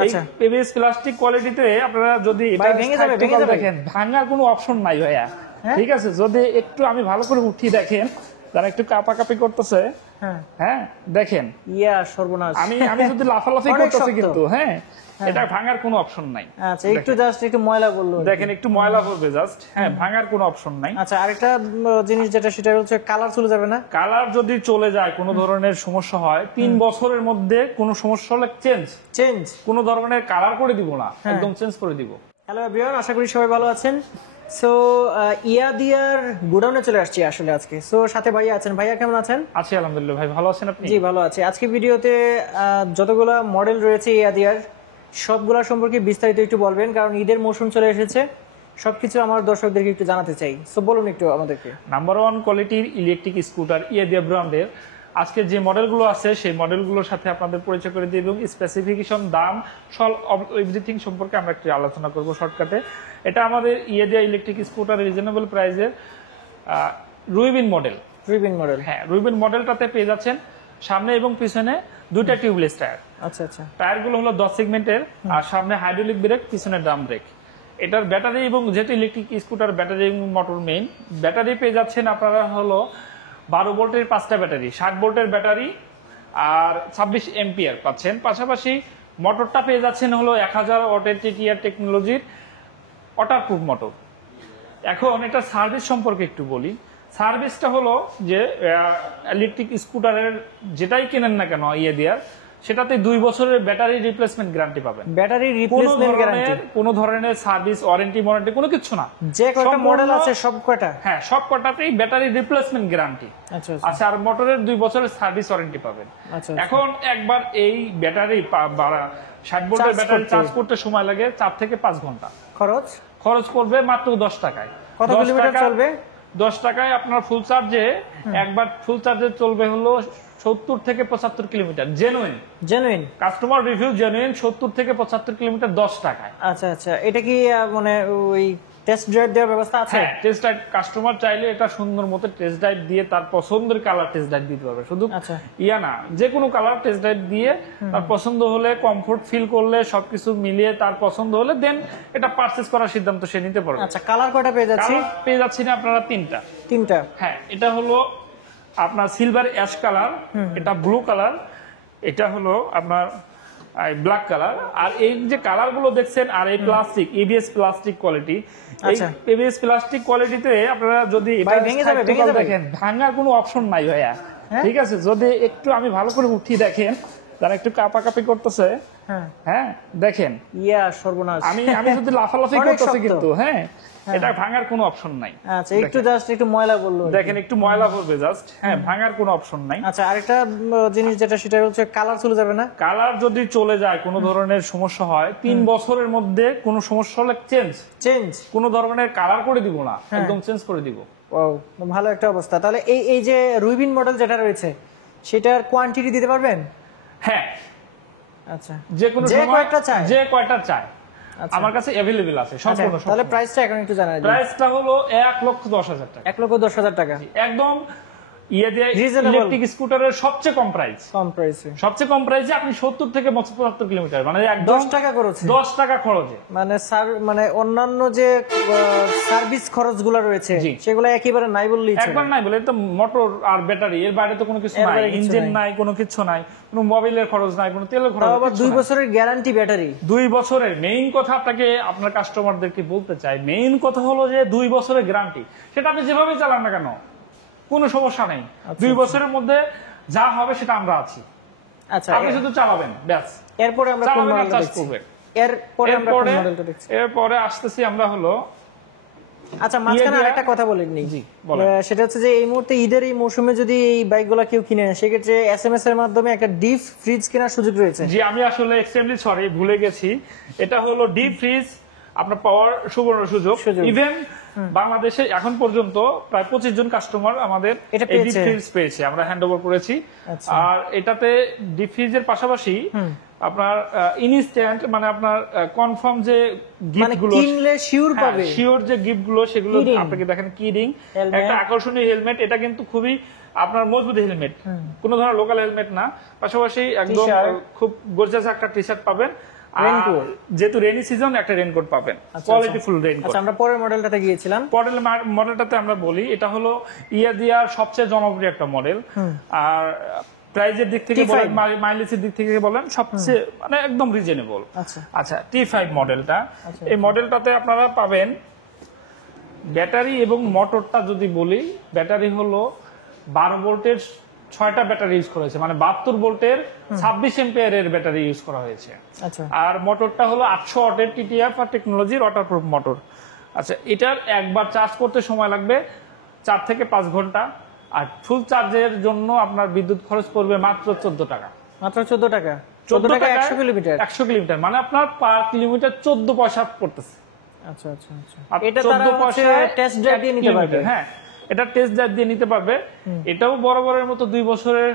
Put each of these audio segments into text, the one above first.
আচ্ছা ABS plastic কোয়ালিটিতে আপনারা যদি এটা ভেঙে যাবে দেখেন, ভাঙার কোনো অপশন নাই ভাইয়া। ঠিক আছে, যদি একটু আমি ভালো করে উঠি দেখেন, যারা একটু কাপাকাপি করতেছে, হ্যাঁ দেখেন ইয়া সর্বনাশ। আমি যদি লাফালাফি করতেছি কিন্তু এটা ভাঙার কোনো অপশন নাই। আচ্ছা একটু জাস্ট একটু ময়লা বললো, দেখেন একটু ময়লা পড়বে জাস্ট, ভাঙার কোনো অপশন নাই। আচ্ছা আরেকটা জিনিস যেটা সেটা হচ্ছে কালার চলে যাবে না? কালার যদি চলে যায়, কোনো ধরনের সমস্যা হয়, 3 বছরের মধ্যে কোনো সমস্যা হলে চেঞ্জ কোনো ধরনের কালার করে দিব না, একদম চেঞ্জ করে দিব। হ্যালো এভরিওয়ান, আশা করি সবাই ভালো আছেন। সো ইয়াদিয়ার গোডাউনে চলে আসছি আসলে আজকে। সো সাথে ভাইয়া আছেন। ভাইয়া কেমন আছেন? আছি আলহামদুলিল্লাহ। ভাই ভালো আছেন আপনি? জি ভালো আছি। আজকে ভিডিওতে যতগুলো মডেল রয়েছে ইয়াদিয়ার সবগুলা সম্পর্কে বিস্তারিত একটু বলবেন, কারণ ঈদের মৌসুম চলে এসেছে, সবকিছু আমার দর্শকদেরকে একটু জানাতে চাই। সো বলুন একটু আমাদেরকে। নাম্বার 1 কোয়ালিটির ইলেকট্রিক স্কুটার ইয়াদিয়া ব্র্যান্ডের আজকে যে মডেলগুলো আছে সেই মডেলগুলোর সাথে আপনাদের পরিচয় করে দিই এবং স্পেসিফিকেশন, দাম, এভরিথিং সম্পর্কে আমরা একটু আলোচনা করব শর্টকাটে। এটা আমাদের ইয়াদিয়া ইলেকট্রিক স্কুটার রিজনেবল প্রাইসের রুইবিন মডেল। হ্যাঁ, রুইবিন মডেলটাতে পেয়ে যাচ্ছেন সামনে এবং পিছনে দুইটা টিউবলেস টায়ার। আচ্ছা টায়ারগুলো হলো 10 সেগমেন্টের, আর সামনে হাইড্রোলিক ব্রেক, পিছনে ড্রাম ব্রেক। এটার ব্যাটারি এবং যেহেতু ইলেকট্রিক স্কুটার ব্যাটারি এবং মোটর মেইন, ব্যাটারি পেয়ে যাচ্ছেন আপনারা হলো 12 ভোল্টের 5টা ব্যাটারি, 60 ভোল্টের ব্যাটারি আর 26 এম্পিয়ার পাচ্ছেন। পাশাপাশি মোটরটা পেয়ে যাচ্ছেন হলো 1000 ওয়াটের টিটিআর টেকনোলজির ওয়াটারপ্রুফ মোটর। এখন এটা সার্ভিস সম্পর্কে একটু বলি। সার্ভিসটা হলো যে ইলেকট্রিক স্কুটারের যেটাই কেনেন না কেন ইয়াদিয়ার, সেটাতে 2 বছরের ব্যাটারি রিপ্লেসমেন্ট গ্যারান্টি পাবেন। ব্যাটারি রিপ্লেসমেন্ট গ্যারান্টি, কোনো ধরনের সার্ভিস ওয়ারেন্টি কোনো কিছু না। যে কয়টা মডেল আছে সব কয়টা, হ্যাঁ সব কয়টাতেই ব্যাটারি রিপ্লেসমেন্ট গ্যারান্টি। আচ্ছা আর মোটরের 2 বছরের সার্ভিস ওয়ারেন্টি পাবেন। এখন একবার এই ব্যাটারি 60 ভোল্টের ব্যাটারি চার্জ করতে সময় লাগে 4 থেকে 5 ঘন্টা। খরচ পড়বে মাত্র 10 টাকায়। কত কিলোমিটার চলবে? 10 টাকায় আপনার ফুল চার্জে, একবার ফুল চার্জে চলবে হলো 70 থেকে 75 kilometre. Genuine customer review, genuine 70 থেকে 75 কিলোমিটার 10 টাকায়। আচ্ছা এটা কি মানে ওই টেস্ট ড্রাইভ দেওয়ার ব্যবস্থা আছে? হ্যাঁ, টেস্ট ড্রাইভ কাস্টমার চাইলে এটা সুন্দর মতো টেস্ট ড্রাইভ দিয়ে তার পছন্দের কালার টেস্ট ড্রাইভ দিতে পারবে। শুধু ইয়া না, যে কোনো কালার টেস্ট ড্রাইভ দিয়ে তার পছন্দ হলে, কমফোর্ট ফিল করলে, সবকিছু মিলিয়ে তার পছন্দ হলে দেন এটা পারচেজ করার সিদ্ধান্ত সে নিতে পারবে। আচ্ছা কালার কয়টা পেয়ে যাচ্ছি না আপনারা? তিনটা। হ্যাঁ, এটা হলো আপনার সিলভার অ্যাশ কালার, এটা ব্লু কালার, এটা হলো আপনার ব্ল্যাক কালার। আর এই যে কালার গুলো দেখছেন, আর এই প্লাস্টিক এবিএস প্লাস্টিক কোয়ালিটি, এই এবিএস প্লাস্টিক কোয়ালিটিতে আপনারা যদি এটা ভেঙে যাবে দেখেন, ভাঙার কোনো অপশন নাই ভাইয়া। ঠিক আছে, যদি একটু আমি ভালো করে উঠি দেখেন, যারা একটু কাপাকাপি করতেছে, হ্যাঁ দেখেন ইয়া সর্বনাশ। আমি যদি লাফালাফি করতেছি কিন্তু এটা ভাঙার কোনো অপশন নাই। আচ্ছা একটু জাস্ট একটু ময়লা বললো, দেখেন একটু ময়লা পড়বে জাস্ট, ভাঙার কোনো অপশন নাই। আচ্ছা আরেকটা জিনিস যেটা সেটা হচ্ছে কালার চলে যাবে না? কালার যদি চলে যায়, কোনো ধরনের সমস্যা হয়, 3 বছরের মধ্যে কোনো সমস্যা হলে চেঞ্জ কোনো ধরনের কালার করে দিব না, একদম চেঞ্জ করে দিব। ভালো একটা অবস্থা। তাহলে এই যে রুইবিন মডেল যেটা রয়েছে সেটার কোয়ান্টিটি দিতে পারবেন? হ্যাঁ, আচ্ছা যে কয়টা চাই আমার কাছে अवेलेबल আছে সম্পূর্ণ। তাহলে প্রাইসটা এখন একটু জানাই দিন। প্রাইসটা হলো 1,10,000 টাকা। 1,10,000 টাকা একদম ইলেকট্রিক স্কুটারের সবচেয়ে কম প্রাইসে আপনি 70 থেকে 75 কিলোমিটার, মানে 10 টাকা খরচে, 10 টাকা খরচে, মানে অন্যান্য যে সার্ভিস খরচগুলো রয়েছে সেগুলো একেবারে নাই বললেই চলে। একবার নাই বলে তো, মোটর আর ব্যাটারি এর বাইরে তো কোনো কিছু নাই, ইঞ্জিন নাই, কোনো কিছু নাই, কোনো মোবাইলের খরচ নাই, কোনো তেলের খরচ নাই। আবার 2 বছরের গ্যারান্টি ব্যাটারি। 2 বছরের মেইন কথা আপনাকে আপনার কাস্টমারদেরকে বলতে চাই, মেইন কথা হলো যে 2 বছরের গ্যারান্টি। সেটা আপনি যেভাবে চালান না কেন কোনো সমস্যা নেই। 2 বছরের মধ্যে যা হবে সেটা আমরা আছি। আচ্ছা আপনি শুধু চালাবেন ব্যাস। এরপরে আমরা কোন মডেলটা দেখব? এরপরে আসতেছি আমরা হলো, আচ্ছা মাঝখানে আরেকটা কথা বলেননি, সেটা হচ্ছে যে এই মুহূর্তে ঈদের এই মৌসুমে যদি এই বাইকগুলা কেউ কিনে নেয়, সেক্ষেত্রে এসএমএস এর মাধ্যমে একটা ডিপ ফ্রিজ কেনার সুযোগ রয়েছে। জি, আমি আসলে এক্সট্রিমলি সরি, ভুলে গেছি। এটা হলো ডিপ ফ্রিজ আপনার পাওয়ার সুবর্ণ সুযোগ। ইভেন বাংলাদেশে এখন পর্যন্ত প্রায় 25 জন কাস্টমার আমাদের ডিপ ফ্রিজ পেয়েছে, আমরা হ্যান্ড ওভার করেছি। আর এটাতে ডিপ ফ্রিজের পাশাপাশি আপনার ইনস্ট্যান্ট, মানে আপনার কনফার্ম যে গিফটগুলো, কিনলে শিওর পাবে, শিওর যে গিফটগুলো সেগুলো আপনাকে দেখেন, কিডিং, একটা আকর্ষণীয় হেলমেট। এটা কিন্তু খুবই আপনার মজবুত হেলমেট, কোনো ধরনের লোকাল হেলমেট না। পাশাপাশি একদম খুব গর্জিয়াস একটা টি শার্ট পাবেন। রেইনকোট যেহেতু রেইনি সিজন একটা রেইনকোট পাবেন, কোয়ালিটি ফুল রেইনকোট। আচ্ছা, আমরা পরের মডেলটাতে গিয়েছিলাম। মডেলটাতে আমরা বলি এটা হলো ইয়াদিয়ার সবচেয়ে জনপ্রিয় একটা মডেল। আর প্রাইজের দিক থেকে বলেন, মাইলেজের দিক থেকে বলেন, সবচেয়ে মানে একদম রিজনেবল। আচ্ছা, T5 মডেলটা, এই মডেলটাতে আপনারা পাবেন ব্যাটারি এবং মোটরটা যদি বলি, ব্যাটারি হলো 12 ভোল্টের 6টা ব্যাটারি ইউজ করা হয়েছে, মানে 72 ভোল্টের 26 এম্পিয়ারের ব্যাটারি ইউজ করা হয়েছে। আচ্ছা, আর মোটরটা হলো 800 ওয়াটের TTF আর টেকনোলজির ওয়াটারপ্রুফ মোটর। আচ্ছা, এটার একবার চার্জ করতে সময় লাগবে 4 থেকে 5 ঘন্টা। আর ফুল চার্জের জন্য আপনার বিদ্যুৎ খরচ পড়বে মাত্র 14 টাকা। মাত্র 14 টাকা? 14 টাকা 100 কিলোমিটার? 100 কিলোমিটার মানে আপনার পার কিলোমিটার 14 পয়সা পড়তেছে। আচ্ছা আচ্ছা আচ্ছা, আর এটা 14 তারা পয়সা টেস্ট ড্রাইভ দিয়ে নিতে পারবে? হ্যাঁ, এটা টেস্ট ড্রাইভ দিয়ে নিতে পারবে। এটাও বরাবরের মতো 2 বছরের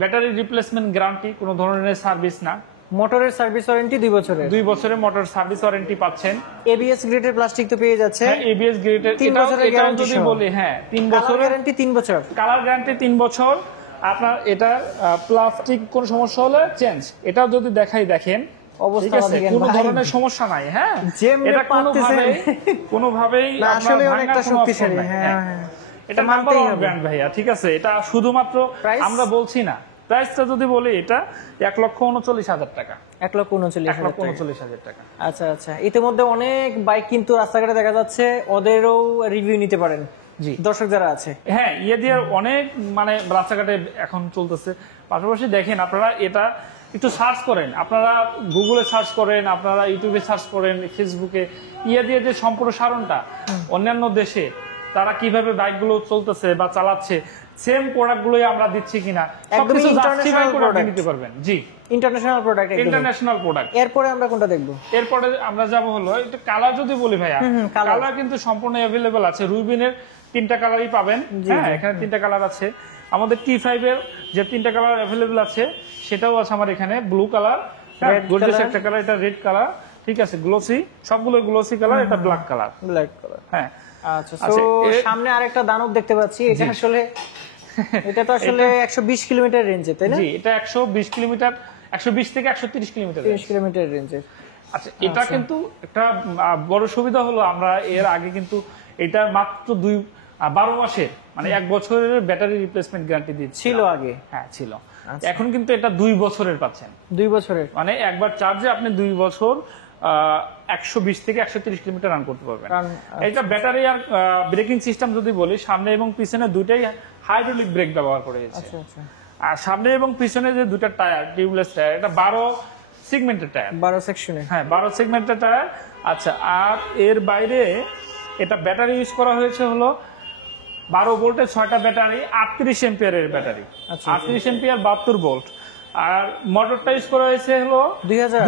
ব্যাটারি রিপ্লেসমেন্ট গ্যারান্টি, কোনো ধরনের সার্ভিস না। মোটরের সার্ভিস ওয়ারেন্টি 2 বছরের? 2 বছরের মোটর সার্ভিস ওয়ারেন্টি পাচ্ছেন। এবিএস গ্রেডের প্লাস্টিক তো পেয়ে যাচ্ছে? হ্যাঁ, এবিএস গ্রেডের। 3 বছরের গ্যারান্টি যদি বলি, হ্যাঁ 3 বছর বছরের গ্যারান্টি, 3 বছর কালার গ্যারান্টি, 3 বছর। আপনার এটা প্লাস্টিক কোন সমস্যা হলে চেঞ্জ। এটা যদি দেখাই, দেখেন অবস্থা দেখেন, কোনো ধরনের সমস্যা নাই। হ্যাঁ, এটা কোনোভাবেই আসলে অনেকটা শক্তিশালী। হ্যাঁ, এটা নাম্বার 1 ব্র্যান্ড ভাইয়া, ঠিক আছে? এটা শুধুমাত্র আমরা বলছি না, প্রাইসটা যদি বলি, এটা 1,39,000 টাকা। 1,39,000 টাকা। আচ্ছা আচ্ছা, ইতিমধ্যে অনেক বাইক কিন্তু রাস্তাঘাটে দেখা যাচ্ছে, ওদেরও রিভিউ নিতে পারেন জি দর্শক যারা আছে। হ্যাঁ, ইয়াদিয়ার অনেক মানে রাস্তাঘাটে এখন চলতেছে। পাশাপাশি দেখেন, আপনারা এটা একটু সার্চ করেন, আপনারা গুগলে সার্চ করেন, আপনারা ইউটিউবে সার্চ করেন, ফেসবুকে, ইয়াদিয়ার যে সম্প্রসারণটা অন্যান্য দেশে তারা কিভাবে বাইকগুলো চলতেছে বা চালাচ্ছে, সেম প্রোডাক্টগুলোই আমরা দিচ্ছি কিনা, সবকিছু জাস্টিফাই করে আপনি নিতে পারবেন। জি, ইন্টারন্যাশনাল প্রোডাক্ট, ইন্টারন্যাশনাল প্রোডাক্ট। এরপরে আমরা কোনটা দেখবো? এরপরে আমরা যাব হলো এটা কালার যদি বলি ভাইয়া, কালার কিন্তু সম্পূর্ণ অ্যাভেলেবল আছে। রুবিনের 3টা কালারই পাবেন। হ্যাঁ, এখানে 3টা কালার আছে। আমাদের T5 এর যে 3টা কালার অ্যাভেলেবল আছে, সেটাও আছে আমার এখানে। ব্লু কালার, গর্জিয়াস একটা কালার, এটা রেড কালার, ঠিক আছে, গ্লোসি, সবগুলো গ্লোসি কালার, এটা ব্ল্যাক কালার। হ্যাঁ, আচ্ছা, তো সামনে আরেকটা দানব দেখতে পাচ্ছি। এটা আসলে, এটা তো আসলে 120 কিলোমিটার রেঞ্জে, তাই না? জি, এটা 120 কিলোমিটার, 120 থেকে 130 কিলোমিটার, 30 কিলোমিটার রেঞ্জের। আচ্ছা, এটা কিন্তু একটা বড় সুবিধা হলো, আমরা এর আগে কিন্তু এটা মাত্র 12 মাসের মানে 1 বছরের ব্যাটারি রিপ্লেসমেন্ট গ্যারান্টি ছিল আগে। হ্যাঁ, ছিল। এখন কিন্তু এটা 2 বছরের পাচ্ছেন। 2 বছরের মানে একবার চার্জে আপনি 2 বছর 120 থেকে 130 কিলোমিটার রান করতে পারবেন। এটা ব্যাটারি আর ব্রেকিং সিস্টেম যদি বলি, সামনে এবং পিছনে দুইটাই হাইড্রোলিক ব্রেক ব্যবহার করা হয়েছে। আচ্ছা আচ্ছা, আর সামনে এবং পিছনে যে দুইটা টায়ার, টিউবলেস টায়ার, এটা 12 সেগমেন্টের টায়ার। 12 সেকশনে? হ্যাঁ, 12 সেগমেন্টের টায়ার। আচ্ছা, আর এর বাইরে এটা ব্যাটারি ইউজ করা হয়েছে হলো 12 ভোল্টের 6টা ব্যাটারি, 38 এম্পিয়ারের ব্যাটারি। 38 ampere, 72 volt. আর মোটরটা ইউজ করা হয়েছে হলো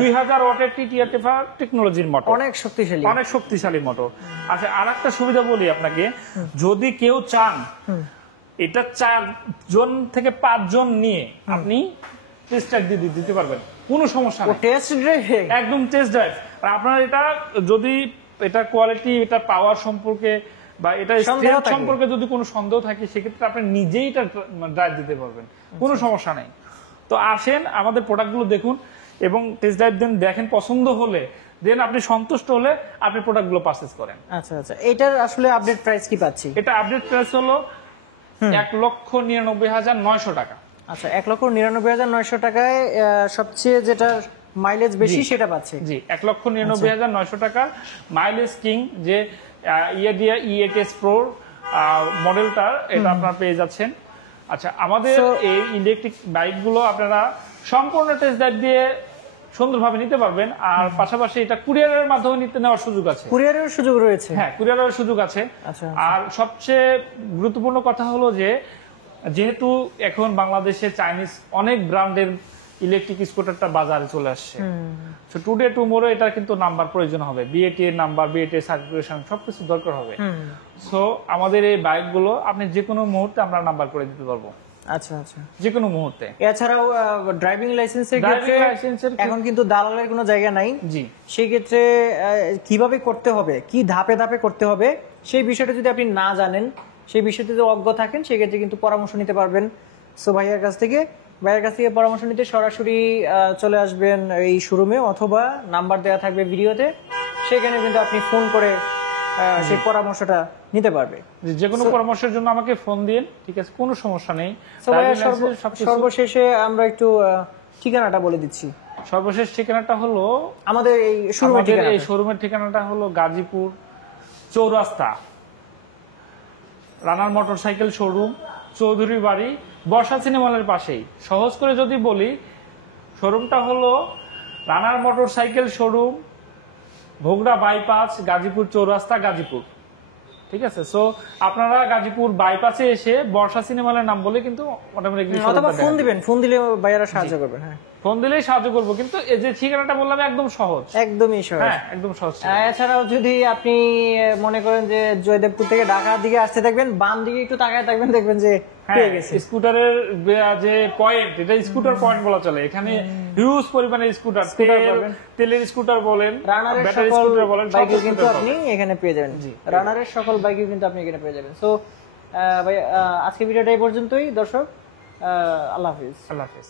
2000 ওয়াটের TTF টেকনোলজির মোটর। অনেক শক্তিশালী, অনেক শক্তিশালী মোটর। আচ্ছা, আরেকটা সুবিধা বলি আপনাকে, যদি কেউ চান এটা 4 জন থেকে 5 জন নিয়ে আপনি টেস্ট ড্রাইভ দিতে পারবেন, কোনো সমস্যা নেই। টেস্ট ড্রাইভ, একদম টেস্ট ড্রাইভ। আর আপনার এটা যদি এটা কোয়ালিটি, এটা পাওয়ার সম্পর্কে বা এটা স্ট্রেংথ সম্পর্কে যদি কোনো সন্দেহ থাকে, সেক্ষেত্রে আপনি নিজেই এটা ড্রাইভ দিতে পারবেন, কোনো সমস্যা নেই। তো আসেন, আমাদের প্রোডাক্টগুলো দেখুন এবং টেস্ট ড্রাইভ দেন, দেখেন, পছন্দ হলে দেন, আপনি সন্তুষ্ট হলে আপনি প্রোডাক্টগুলো পারচেজ করেন। আচ্ছা আচ্ছা, এটার আসলে আপডেট প্রাইস কি পাচ্ছি? এটা আপডেট প্রাইস হলো 1,99,900 টাকা। আচ্ছা, 1,99,900 টাকায় সবচেয়ে যেটা মাইলেজ বেশি সেটা পাচ্ছে? জি, 1,99,900 টাকা মাইলেজ কিং যে ইয়াদিয়া E8S Pro মডেলটা, এটা আপনারা পেয়ে যাচ্ছেন। আচ্ছা, আমাদের এই ইলেকট্রিক বাইকগুলো আপনারা সম্পূর্ণ টেস্ট ড্রাইভ দিয়ে সুন্দরভাবে নিতে পারবেন। আর পাশাপাশি এটা কুরিয়ারের মাধ্যমে নেওয়ার সুযোগ আছে। কুরিয়ারের সুযোগ রয়েছে? হ্যাঁ, কুরিয়ারের সুযোগ আছে। আর সবচেয়ে গুরুত্বপূর্ণ কথা হলো যে, যেহেতু এখন বাংলাদেশে চাইনিজ অনেক ব্র্যান্ডের ইলেকট্রিক স্কুটারটা বাজারে চলে আসছে, সো টুডে টুমোরো এটা কিন্তু নাম্বার প্রয়োজন হবে, বিএটি এর নাম্বার, বিএটি এর সার্টিফিকেশন সবকিছু দরকার হবে। সো আমাদের এই বাইকগুলো আপনি যে কোনো মুহূর্তে আমরা নাম্বার করে দিতে পারবো। আচ্ছা আচ্ছা, যে কোনো মুহূর্তে। এছাড়াও ড্রাইভিং লাইসেন্সের ক্ষেত্রে এখন কিন্তু দালালের কোনো জায়গা নাই। জি, সেই ক্ষেত্রে কিভাবে করতে হবে, কি ধাপে ধাপে করতে হবে, সেই বিষয়টা যদি আপনি না জানেন, সেই বিষয়তে যদি অজ্ঞ থাকেন, সেক্ষেত্রে কিন্তু পরামর্শ নিতে পারবেন সো ভাইয়ার কাছ থেকে। ভাইয়ের কাছ থেকে পরামর্শ নিতে সরাসরি চলে আসবেন এই শোরুমে, অথবা নাম্বার দেওয়া থাকবে ভিডিওতে, সেখানে কিন্তু আপনি ফোন করে সেই পরামর্শটা নিতে পারবে। যে কোনো পরামর্শের জন্য আমাকে ফোন দিন, ঠিক আছে, কোনো সমস্যা নেই। So ভাইয়া, সর্বশেষে আমরা একটু ঠিকানাটা বলে দিচ্ছি। সর্বশেষ ঠিকানাটা হলো আমাদের এই শোরুমের ঠিকানা, এই শোরুমের ঠিকানাটা হলো গাজীপুর চৌরাস্তা, রানার মোটরসাইকেল শোরুম, চৌধুরী বাড়ি, বর্ষা সিনেমা হলের পাশেই। সহজ করে যদি বলি, শোরুমটা হলো Runner motorcycle showroom, Bhogra bypass, Gazipur Chowrasta, Gazipur. ঠিক আছে, সো আপনারা গাজীপুর বাইপাসে এসে বর্ষা সিনেমা হলের নাম বলে কিন্তু অটোমেটিকলি অথবা ফোন দিবেন, ফোন দিলে ভাইয়ারা সাহায্য করবেন। হ্যাঁ, ফোন দিলেই সাহায্য করবো, কিন্তু এই যে ঠিকানাটা বললাম একদম সহজ, একদমই সহজ। হ্যাঁ একদম সহজ। এছাড়াও যদি আপনি মনে করেন যে জয়দেবপুর থেকে ঢাকার দিকে আসতে থাকবেন, বাম দিকে একটু তাকায় থাকবেন, দেখবেন যে পেয়ে গেছে। স্কুটারের যে পয়েন্ট, এটা স্কুটার পয়েন্ট বলা চলে। এখানে হিউজ পরিমাণে স্কুটার, তেলের স্কুটার বলেন, রানারের ব্যাটারি সকল স্কুটার বলেন, বাইক কিন্তু আপনি এখানে পেয়ে যাবেন। রানারের সকল বাইক কিন্তু আপনি এখানে পেয়ে যাবেন। সো ভাই, আজকে ভিডিওটা এই পর্যন্তই দর্শক। আল্লাহ হাফিজ। আল্লাহ হাফেজ।